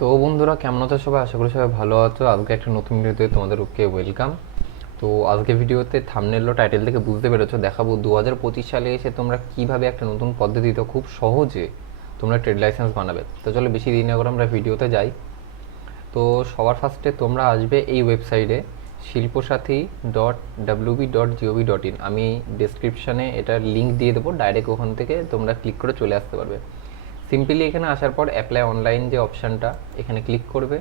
তো বন্ধুরা, কেমন আছো সবাই? আশা করি সবাই ভালো আছো। আজকে একটা নতুন ভিডিওতে তোমাদের ওকে ওয়েলকাম তো আজকে ভিডিওতে থামনেল টাইটেল থেকে বুঝতে পেরেছ, দেখাবো দু হাজার পঁচিশ সালে এসে তোমরা কীভাবে একটা নতুন পদ্ধতিতে খুব সহজে তোমরা ট্রেড লাইসেন্স বানাবে। তো চলো বেশি দিন করে আমরা ভিডিওতে যাই। তো সবার ফার্স্টে তোমরা আসবে এই ওয়েবসাইটে Shilpasathi dot W B dot G O V dot in আমি ডিসক্রিপশানে এটার লিঙ্ক দিয়ে দেবো ডাইরেক্ট ওখান থেকে তোমরা ক্লিক করে চলে আসতে পারবে। সিম্পলি এখানে আসার পর অ্যাপ্লাই অনলাইন যে অপশানটা এখানে ক্লিক করবে।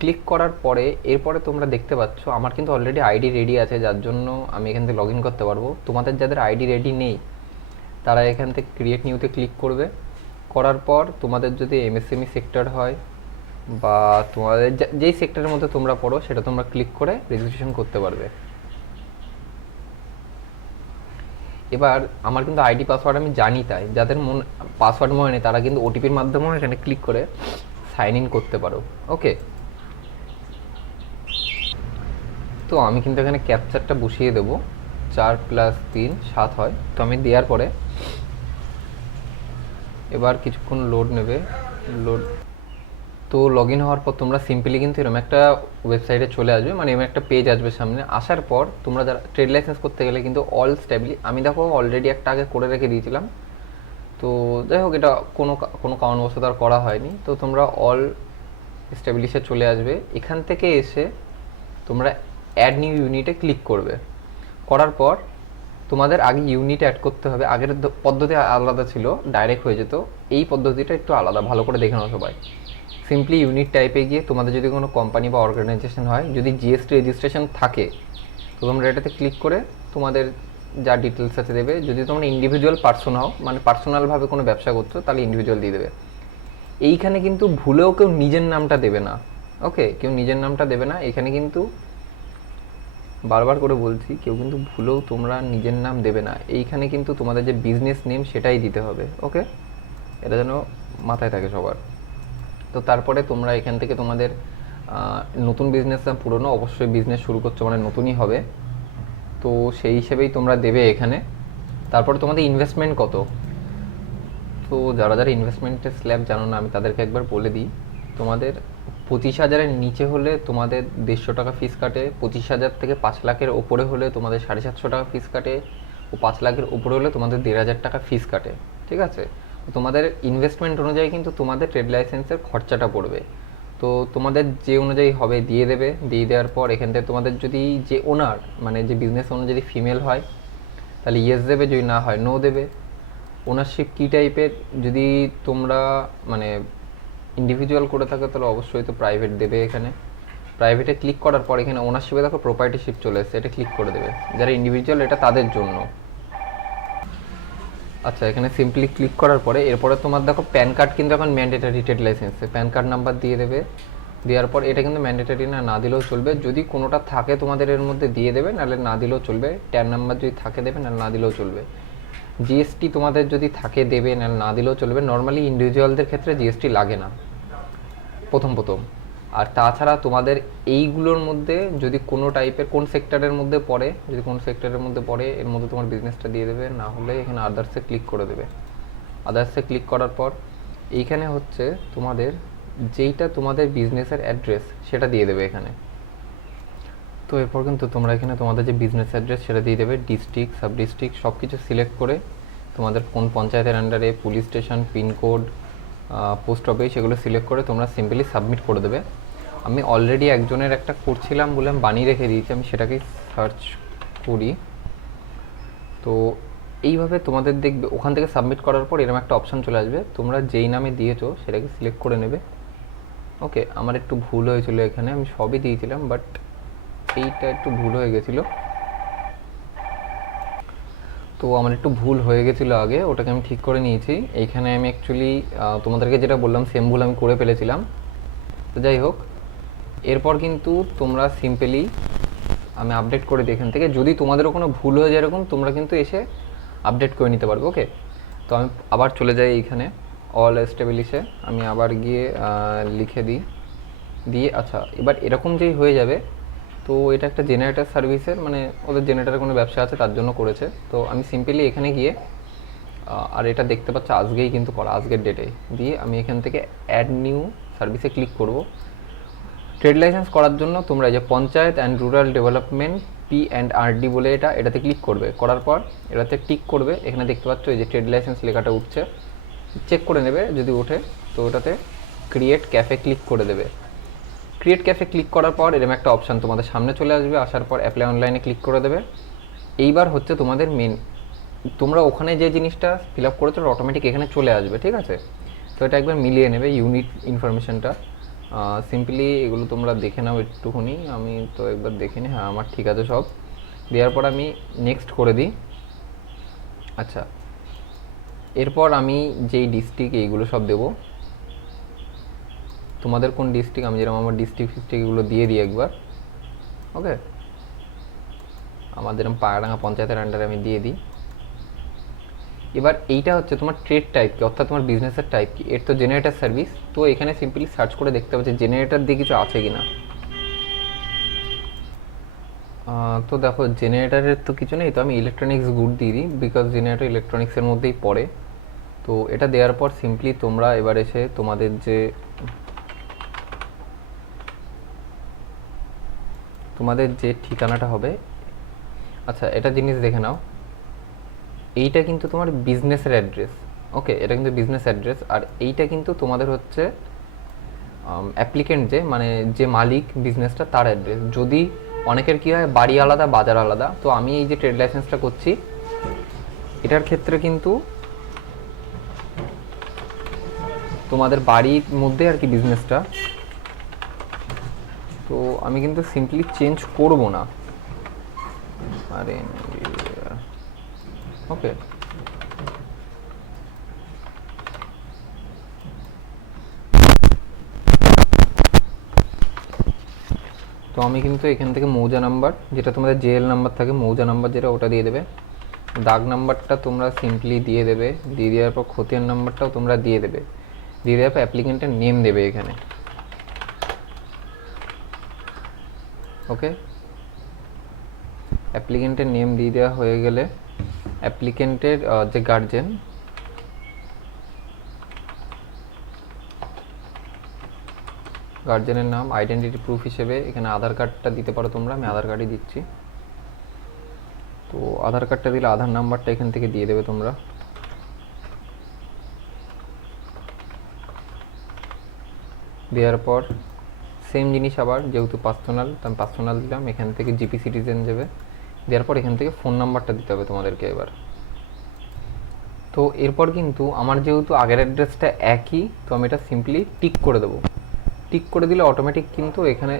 ক্লিক করার পরে, এরপরে তোমরা দেখতে পাচ্ছ, আমার কিন্তু অলরেডি আইডি রেডি আছে, যার জন্য আমি এখান থেকে লগ ইন করতে পারব। তোমাদের যাদের আইডি রেডি নেই, তারা এখান থেকে ক্রিয়েট নিউতে ক্লিক করবে। করার পর তোমাদের যদি এমএসএমই সেক্টর হয়, বা তোমাদের যেই সেক্টরের মধ্যে তোমরা পড়ো, সেটা তোমরা ক্লিক করে রেজিস্ট্রেশন করতে পারবে। এবার আমার কিন্তু আইডি পাসওয়ার্ড আমি জানি তাই। যাদের মন পাসওয়ার্ড মনে নেই, তারা কিন্তু ওটিপির মাধ্যমেও এখানে ক্লিক করে সাইন ইন করতে পারো। ওকে তো আমি কিন্তু এখানে ক্যাপচারটা বসিয়ে দেবো। চার প্লাস তিন, সাত হয়। তো আমি দেওয়ার পরে এবার কিছুক্ষণ লোড নেবে। লোড তো লগ ইন হওয়ার পর তোমরা সিম্পলি কিন্তু এরকম একটা ওয়েবসাইটে চলে আসবে মানে এরকম একটা পেজ আসবে সামনে। আসার পর তোমরা যারা ট্রেড লাইসেন্স করতে গেলে কিন্তু অল স্ট্যাবলি আমি দেখো অলরেডি একটা আগে করে রেখে দিয়েছিলাম। তো যাই হোক, এটা কোনো কোনো কারণবশত আর করা হয়নি। তো তোমরা অল স্ট্যাবলিশে চলে আসবে। এখান থেকে এসে তোমরা অ্যাড নিউ ইউনিটে ক্লিক করবে। করার পর তোমাদের আগে ইউনিট অ্যাড করতে হবে। আগের পদ্ধতি আলাদা ছিল ডাইরেক্ট হয়ে যেত। এই পদ্ধতিটা একটু আলাদা, ভালো করে দেখে নাও সবাই। সিম্পলি ইউনিট টাইপে গিয়ে তোমাদের যদি কোনো কোম্পানি বা অর্গানাইজেশন হয়, যদি জিএসটি রেজিস্ট্রেশন থাকে, তো তোমরা এটাতে ক্লিক করে তোমাদের যা ডিটেলস আছে দেবে। যদি তোমরা ইন্ডিভিজুয়াল পার্সন হও মানে পার্সোনালভাবে কোনো ব্যবসা করছ, তাহলে ইন্ডিভিজুয়াল দিয়ে দেবে। এইখানে কিন্তু ভুলেও কেউ নিজের নামটা দেবে না। ওকে কেউ নিজের নামটা দেবে না। এখানে কিন্তু বারবার করে বলছি, কেউ কিন্তু ভুলেও তোমরা নিজের নাম দেবে না। এইখানে কিন্তু তোমাদের যে বিজনেস নেম সেটাই দিতে হবে। ওকে এটা যেন মাথায় থাকে সবার। তো তারপরে তোমরা এখান থেকে তোমাদের নতুন বিজনেস না পুরনো, অবশ্যই বিজনেস শুরু করছ মানে নতুনই হবে। তো সেই হিসেবেই তোমরা দেবে এখানে। তারপরে তোমাদের ইনভেস্টমেন্ট কত? তো যারা যারা ইনভেস্টমেন্টের স্ল্যাব জানো না, আমি তাদেরকে একবার বলে দিই। তোমাদের পঁচিশ হাজারের নিচে হলে তোমাদের দেড়শো টাকা ফিস কাটে, পঁচিশ হাজার থেকে পাঁচ লাখের ওপরে হলে তোমাদের সাড়ে সাতশো টাকা ফিস কাটে, ও পাঁচ লাখের ওপরে হলে তোমাদের দেড় হাজার টাকা ফিস কাটে, ঠিক আছে? তোমাদের ইনভেস্টমেন্ট অনুযায়ী কিন্তু তোমাদের ট্রেড লাইসেন্সের খরচাটা পড়বে। তো তোমাদের যে অনুযায়ী হবে দিয়ে দেবে, দিয়ে দেওয়ার পর এখান থেকে তোমাদের যদি যে ওনার মানে যে বিজনেস ওনার যদি ফিমেল হয়, তাহলে ইয়েস দেবে, যদি না হয় নো দেবে। ওনারশিপ কী টাইপের যদি তোমরা মানে ইন্ডিভিজুয়াল করে থাকো, তাহলে অবশ্যই তো প্রাইভেট দেবে এখানে। প্রাইভেটে ক্লিক করার পর এখানে ওনারশিপে দেখো প্রপার্টিশিপ চলে এসেছে, এটা ক্লিক করে দেবে। যারা ইন্ডিভিজুয়াল এটা তাদের জন্য। আচ্ছা এখানে সিম্পলি ক্লিক করার পরে এরপরে তোমার দেখো প্যান কার্ড কিন্তু এখন ম্যান্ডেটারি ট্রেড লাইসেন্সে প্যান কার্ড নাম্বার দিয়ে দেবে। দেওয়ার পর এটা কিন্তু ম্যান্ডেটারি না না দিলেও চলবে। যদি কোনোটা থাকে তোমাদের এর মধ্যে দিয়ে দেবে, নাহলে না দিলেও চলবে। ট্যান নাম্বার যদি থাকে দেবে, নাহলে না দিলেও চলবে। জিএসটি তোমাদের যদি থাকে দেবে, নাহলে না দিলেও চলবে। নর্মালি ইন্ডিভিজুয়ালদের ক্ষেত্রে জিএসটি লাগে না। প্রথম প্রথম। আর তাছাড়া তোমাদের এইগুলোর মধ্যে যদি কোনো টাইপের কোন সেক্টরের মধ্যে পড়ে, যদি কোন সেক্টরের মধ্যে পড়ে, এর মধ্যে তোমার বিজনেসটা দিয়ে দেবে, না হলে এখানে আদার্সে ক্লিক করে দেবে। আদার্সে ক্লিক করার পর এইখানে হচ্ছে তোমাদের যেইটা তোমাদের বিজনেসের অ্যাড্রেস সেটা দিয়ে দেবে এখানে। তো এরপর কিন্তু তোমরা এখানে তোমাদের যে বিজনেস অ্যাড্রেস সেটা দিয়ে দেবে ডিস্ট্রিক্ট সাব ডিস্ট্রিক্ট সব কিছু সিলেক্ট করে তোমাদের কোন পঞ্চায়েতের আন্ডারে police station pincode post office সেগুলো সিলেক্ট করে তোমরা সিম্পলি সাবমিট করে দেবে। আমি অলরেডি একজনের একটা করছিলাম বলে আমি বানিয়ে রেখে দিয়েছি, আমি সেটাকেই সার্চ করি। তো এইভাবে তোমাদের দেখবে, ওখান থেকে সাবমিট করার পর এরকম একটা অপশন চলে আসবে। তোমরা যেই নামে দিয়েছ সেটাকে সিলেক্ট করে নেবে। ওকে আমার একটু ভুল হয়েছিল এখানে, আমি সবই দিয়েছিলাম বাট এইটা একটু ভুল হয়ে গেছিল। তো আমার একটু ভুল হয়ে গেছিল আগে, ওটাকে আমি ঠিক করে নিয়েছি। এইখানে আমি অ্যাকচুয়ালি তোমাদেরকে যেটা বললাম সেম ভুল আমি করে ফেলেছিলাম। তো যাই হোক এরপর কিন্তু তোমরা সিম্পলি আমি আপডেট করে দিই এখান থেকে। যদি তোমাদেরও কোনো ভুল হয়ে যায় এরকম, তোমরা কিন্তু এসে আপডেট করে নিতে পারবে ওকে তো আমি আবার চলে যাই এইখানে। অল স্টেবিলিশে আমি আবার গিয়ে লিখে দিই। দিয়ে আচ্ছা এবার এরকম যেই হয়ে যাবে, তো এটা একটা জেনারেটার সার্ভিসের মানে ওদের জেনারেটারের কোনো ব্যবসা আছে, তার জন্য করেছে। তো আমি সিম্পলি এখানে গিয়ে আর এটা দেখতে পাচ্ছ, আজকেই কিন্তু করা, আজকের ডেটে দিয়ে আমি এখান থেকে অ্যাড নিউ সার্ভিসে ক্লিক করব। ট্রেড লাইসেন্স করার জন্য তোমরা এই যে panchayat and rural development P and R D বলে এটা, এটাতে ক্লিক করবে। করার পর এটাতে টিক করবে। এখানে দেখতে পাচ্ছ এই যে ট্রেড লাইসেন্স লেখাটা উঠছে। চেক করে নেবে যদি ওঠে, তো ওটাতে ক্রিয়েট ক্যাফে ক্লিক করে দেবে। ক্রিয়েট ক্যাফে ক্লিক করার পর এরকম একটা অপশান তোমাদের সামনে চলে আসবে। আসার পর অ্যাপ্লাই অনলাইনে ক্লিক করে দেবে। এইবার হচ্ছে তোমাদের মেন তোমরা ওখানে যে জিনিসটা ফিল আপ করেছ অটোমেটিক এখানে চলে আসবে, ঠিক আছে? তো এটা একবার মিলিয়ে নেবে ইউনিট ইনফরমেশনটা সিম্পলি এগুলো তোমরা দেখে নাও একটুখানি। আমি তো একবার দেখে নিই হ্যাঁ আমার ঠিক আছে সব। দেওয়ার পর আমি নেক্সট করে দিই। আচ্ছা এরপর আমি যেই ডিস্ট্রিক্ট এইগুলো সব দেবো। তোমাদের কোন ডিস্ট্রিক্ট আমি যেরকম আমার ডিস্ট্রিক্ট ফিস্ট্রিক্ট এগুলো দিয়ে দিই একবার। ওকে আমাদের এরকম পায়রাডাঙ্গা পঞ্চায়েতের আন্ডারে আমি দিয়ে দিই। এবার এইটা হচ্ছে তোমার ট্রেড টাইপ কি, অর্থাৎ তোমার বিজনেসের টাইপ কি? এর তো জেনারেটার সার্ভিস তো এখানে সিম্পলি সার্চ করে দেখতে হবে যে জেনারেটার দিয়ে কিছু আছে কি না তো দেখো জেনারেটারের তো কিছু নেই, তো আমি ইলেকট্রনিক্স গুড দিয়ে দিই বিকজ জেনারেটার ইলেকট্রনিক্সের মধ্যেই পড়ে। তো এটা দেওয়ার পর সিম্পলি তোমরা এবার এসে তোমাদের যে তোমাদের যে ঠিকানাটা হবে আচ্ছা এটা জিনিস দেখে নাও। এইটা কিন্তু তোমার বিজনেসের অ্যাড্রেস ওকে এটা কিন্তু বিজনেস অ্যাড্রেস আর এইটা কিন্তু তোমাদের হচ্ছে অ্যাপ্লিকেন্ট যে মানে যে মালিক বিজনেসটা তার অ্যাড্রেস যদি অনেকের কী হয়, বাড়ি আলাদা, বাজার আলাদা, তো আমি এই যে ট্রেড লাইসেন্সটা করছি, এটার ক্ষেত্রে কিন্তু তোমাদের বাড়ির মধ্যে আর কি বিজনেসটা তো আমি কিন্তু সিম্পলি চেঞ্জ করব না। আরে ওকে তো আমি কিন্তু এখান থেকে মৌজা নাম্বার, যেটা তোমাদের জেএল নাম্বার থাকে, মৌজা নাম্বার যেটা, ওটা দিয়ে দেবে। দাগ নাম্বারটা তোমরা সিম্পলি দিয়ে দেবে। দিয়ে দেওয়ার পর খতিয়ান নাম্বারটাও তোমরা দিয়ে দেবে। দিয়ে দেওয়ার পর অ্যাপ্লিকেন্টের নেম দেবে এখানে। ওকে অ্যাপ্লিকেন্টের নেম দিয়ে দেওয়া হয়ে গেলে অ্যাপ্লিকেন্টের যে গার্জেন গার্জেনের নাম আইডেন্টিটি প্রুফ হিসেবে এখানে আধার কার্ডটা দিতে পারো তোমরা, আমি আধার কার্ডই দিচ্ছি। তো আধার কার্ডটা দিলে আধার নাম্বারটা এখান থেকে দিয়ে দেবে তোমরা। দেওয়ার পর সেম জিনিস আবার, যেহেতু পার্সোনাল তো আমি পার্সোনাল দিলাম, এখান থেকে জিপি সিটিজেন যাবে দেওয়ার পর এখান থেকে ফোন নাম্বারটা দিতে হবে তোমাদেরকে এবার। তো এরপর কিন্তু আমার যেহেতু আগের অ্যাড্রেসটা একই, তো আমি এটা সিম্পলি টিক করে দেবো। টিক করে দিলে অটোমেটিক কিন্তু এখানে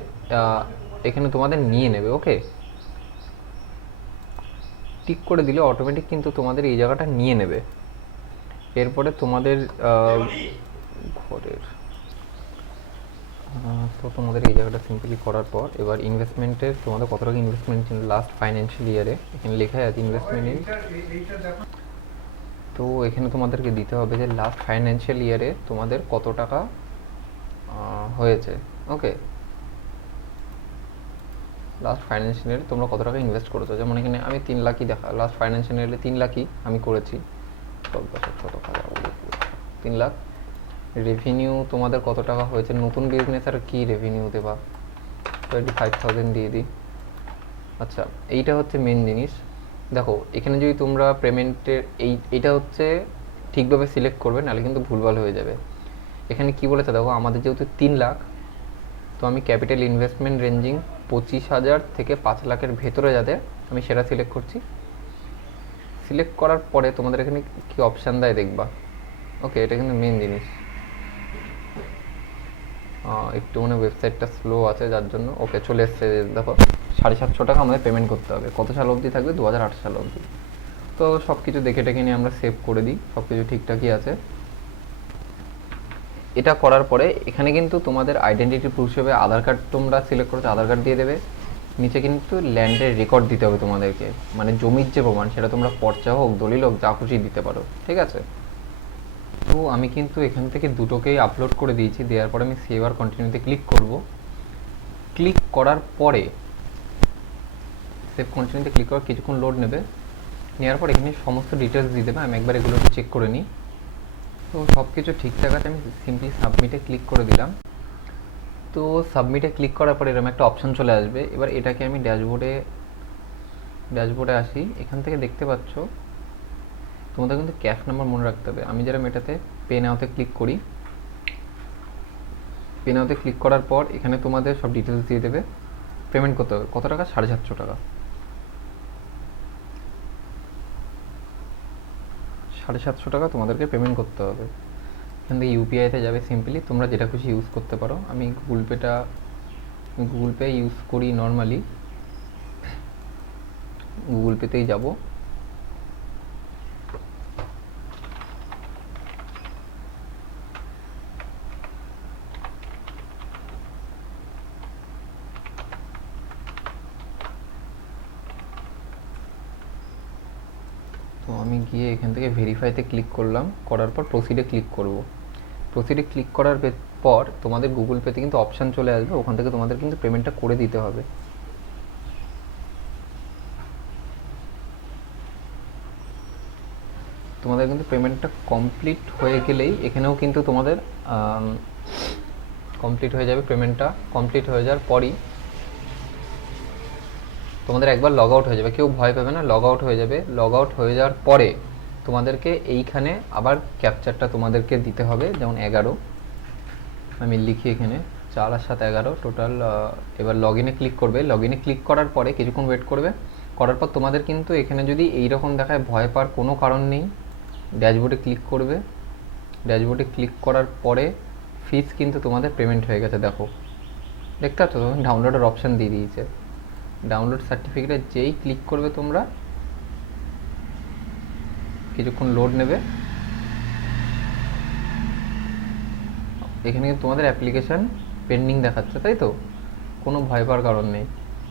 এখানে তোমাদের নিয়ে নেবে ওকে টিক করে দিলে অটোমেটিক কিন্তু তোমাদের এই জায়গাটা নিয়ে নেবে। এরপরে তোমাদের ঘরের তো তোমাদের এই জায়গাটা সিম্পলি করার পর, এবার ইনভেস্টমেন্টের তোমাদের কত টাকা ইনভেস্টমেন্ট ছিল লাস্ট ফাইন্যান্সিয়াল ইয়ারে এখানে লেখা আছে ইনভেস্টমেন্ট ইন তো এখানে তোমাদেরকে দিতে হবে যে লাস্ট ফাইন্যান্সিয়াল ইয়ারে তোমাদের কত টাকা হয়েছে। ওকে লাস্ট ফাইন্যান্সিয়াল ইয়ারে তোমরা কত টাকা ইনভেস্ট করেছ? যেমন এখানে আমি তিন লাখই দেখা লাস্ট ফাইন্যান্সিয়াল ইয়ারে তিন লাখই আমি করেছি। তিন লাখ। রেভিনিউ তোমাদের কত টাকা হয়েছে? নতুন বিজনেস আর কি রেভিনিউ দেবা? টোয়েন্টি ফাইভ থাউজেন্ড দিয়ে দিই। আচ্ছা এইটা হচ্ছে মেন জিনিস। দেখো, এখানে যদি তোমরা পেমেন্টের এই, এইটা হচ্ছে ঠিকভাবে সিলেক্ট করবে, নাহলে কিন্তু ভুলভাল হয়ে যাবে। এখানে কি বলেছে? দেখো, আমাদের যেহেতু তিন লাখ, তো আমি ক্যাপিটাল ইনভেস্টমেন্ট রেঞ্জিং পঁচিশ হাজার থেকে পাঁচ লাখের ভেতরে যাতে আমি সেটা সিলেক্ট করছি। সিলেক্ট করার পরে তোমাদের এখানে কি অপশান দেয় দেখবা। ওকে এটা কিন্তু মেন জিনিস। একটু মানে ওয়েবসাইটটা স্লো আছে, যার জন্য ওকে চলে এসছে দেখো, সাড়ে সাতশো টাকা আমাদের পেমেন্ট করতে হবে। কত সাল অবধি থাকবে? দু হাজার আট সাল অবধি। তো সব কিছু দেখে টেকে নিয়ে আমরা সেভ করে দিই। সব কিছু ঠিকঠাকই আছে। এটা করার পরে এখানে কিন্তু তোমাদের আইডেন্টিটি প্রুফ হিসেবে আধার কার্ড তোমরা সিলেক্ট করেছ, আধার কার্ড দিয়ে দেবে। নিচে কিন্তু ল্যান্ডের রেকর্ড দিতে হবে তোমাদেরকে। মানে জমির যে প্রমাণ, সেটা তোমরা পর্চা হোক, দলিল হোক, যা খুশি দিতে পারো। ঠিক আছে? তো আমি কিন্তু এখান থেকে দুটোকেই আপলোড করে দিয়েছি। দেওয়ার পরে আমি সেভ আর কন্টিনিউতে ক্লিক করব। ক্লিক করার পরে সেভ কন্টিনিউতে ক্লিক করার কিছুক্ষণ লোড নেবে। নেওয়ার পর এখানে সমস্ত ডিটেলস দিয়ে দেবে। আমি একবার এগুলো চেক করে নিই। তো সব কিছু ঠিকঠাক আছে, আমি সিম্পলি সাবমিটে ক্লিক করে দিলাম। তো সাবমিটে ক্লিক করার পর এরকম একটা অপশন চলে আসবে। এবার এটাকে আমি ড্যাশবোর্ডে ড্যাশবোর্ডে আসি। এখান থেকে দেখতে পাচ্ছ তোমাদের কিন্তু ক্যাশ নাম্বার মনে রাখতে হবে। আমি যেরকম এটাতে পে নাওতে ক্লিক করি। পে নাওতে ক্লিক করার পর এখানে তোমাদের সব ডিটেলস দিয়ে দেবে। পেমেন্ট করতে হবে। কত টাকা? সাড়ে সাতশো টাকা। সাড়ে সাতশো টাকা তোমাদেরকে পেমেন্ট করতে হবে। এখান থেকে ইউপিআইতে যাবে সিম্পলি তোমরা যেটা খুশি ইউজ করতে পারো। আমি গুগল পেটা গুগল পে ইউজ করি নর্মালি গুগল পেতেই যাব তো আমি গিয়ে এখান থেকে ভেরিফাইতে ক্লিক করলাম, করার পর প্রসিডে ক্লিক করব। প্রসিডে ক্লিক করার পর তোমাদের গুগল পেতে কিন্তু অপশান চলে আসবে, ওখান থেকে তোমাদের কিন্তু পেমেন্টটা করে দিতে হবে। তোমাদের কিন্তু পেমেন্টটা কমপ্লিট হয়ে গেলেই এখানেও কিন্তু তোমাদের কমপ্লিট হয়ে যাবে পেমেন্টটা কমপ্লিট হয়ে যাওয়ার পরই তোমাদের একবার লগ আউট হয়ে যাবে। কেউ ভয় পাবে না লগ আউট হয়ে যাবে। লগ আউট হয়ে যাওয়ার পরে তোমাদেরকে এইখানে আবার ক্যাপচারটা তোমাদেরকে দিতে হবে, যেমন এগারো। আমি লিখি এখানে, চার আর সাত এগারো টোটাল এবার লগ ইনে ক্লিক করবে। লগ ইনে ক্লিক করার পরে কিছুক্ষণ ওয়েট করবে। করার পর তোমাদের কিন্তু এখানে যদি এই রকম দেখায় ভয় পাওয়ার কোনো কারণ নেই ড্যাশবোর্ডে ক্লিক করবে। ড্যাশবোর্ডে ক্লিক করার পরে ফিস কিন্তু তোমাদের পেমেন্ট হয়ে গেছে, দেখো। দেখতে পাচ্ছ? ডাউনলোডের অপশান দিয়ে দিয়েছে। ডাউনলোড সার্টিফিকেটে যেই ক্লিক করবে তোমরা, কিছুক্ষণ লোড নেবে। এখানে তোমাদের অ্যাপ্লিকেশান পেন্ডিং দেখাচ্ছে, তাই তো? কোনো ভয় পাওয়ার কারণ নেই।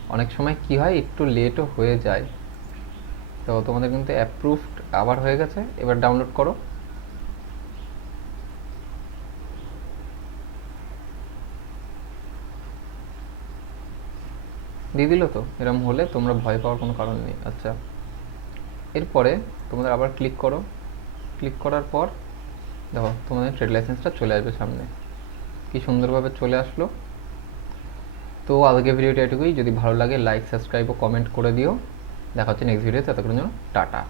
অনেক সময় কি হয়, একটু লেটও হয়ে যায়। তো তোমাদের কিন্তু অ্যাপ্রুভড আবার হয়ে গেছে, এবার ডাউনলোড করো। দিয়ে দিল তো, এরম হলে তোমরা ভয় পাওয়ার কোনো কারণ নেই। আচ্ছা এরপরে তোমাদের আবার ক্লিক করো। ক্লিক করার পর, দেখো, তোমাদের ট্রেড লাইসেন্সটা চলে আসবে সামনে। কি সুন্দরভাবে চলে আসলো। তো আজকে ভিডিওটা এটুকুই। যদি ভালো লাগে লাইক সাবস্ক্রাইব ও কমেন্ট করে দিও। দেখা হচ্ছে নেক্সট ভিডিওতে ততক্ষণ জন্য টাটা।